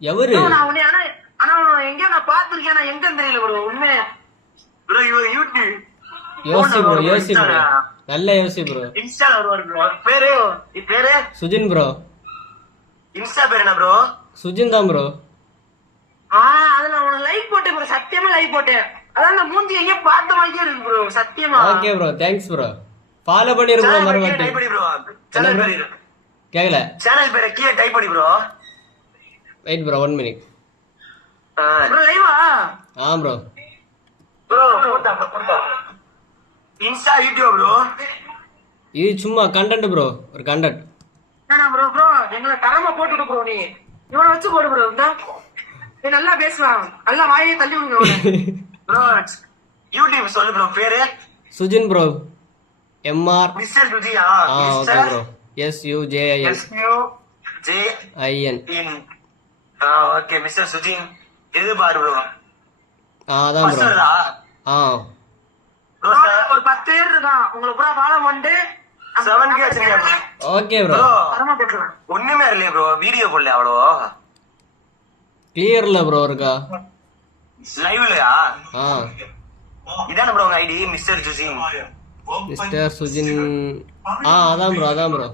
எவரு bro, நான் உன்னை ஆனா உன்னை எங்கேயோ நான் பார்த்திருக்கேன், நான் எங்கன்னு தெரியல ப்ரோ உண்மையா. ப்ரோ இவர் யூடியூப் யோசி ப்ரோ யோசி ப்ரோ நல்ல யோசி ப்ரோ. இன்ஸ்டால வருவாரு ப்ரோ. பேரு பேரு சுஜின் ப்ரோ. இன்ஸ்டா பேர் என்ன ப்ரோ? சுஜின் தான் ப்ரோ. அதுல நான் உனக்கு லைக் போட்டேன் ப்ரோ, சத்தியமா லைக் போட்டேன். அதான் நான் மூஞ்சி எங்கேயோ பார்த்த மாதிரியே இருக்கு ப்ரோ, சத்தியமா. Okay bro thanks bro. Follow பண்ணிருங்க ப்ரோ மறுபடியும். டைப் பண்ணி ப்ரோ. சேனல் பேர் கேக்கல. சேனல் பேரை கீழே டைப் பண்ணி bro. Wait bro 1 minute. Bro லைவா? ப்ரோ. ப்ரோ போட்டா. Insta YouTube bro. இது சும்மா கண்டென்ட் ப்ரோ, ஒரு கண்டென்ட். என்னடா ப்ரோ ப்ரோ எங்களை தரமா போட்டுடு ப்ரோ, நீ இவனை வச்சு போடு ப்ரோ. இந்த நீ நல்லா பேசுவான், நல்லா வாயே தள்ளி விடுங்க அவனை. ப்ரோ யூடியூப் சொல்லு ப்ரோ பேரு. சுஜின் ப்ரோ. MR மிஸ்டர் சுஜியா? Okay bro. SUJIN. SUJIN. Okay mister Sujin. இது பாரு ப்ரோ. அதான் ப்ரோ. ஒரு 10 பேர் இருக்கான், உங்களை பூரா ஃபாலோ பண்ணிட்டு 7K வச்சிருக்கேன். Okay bro. தரமா போட்டுருவேன். ஒண்ணுமே இல்லையா ப்ரோ, வீடியோ போடல அவ்வளோ. கிளியர்ல ப்ரோ இருக்கா லைவ்லயா? ஆ இதான ப்ரோ உங்க ID mister Sujin? Mister Sujin. அதான் ப்ரோ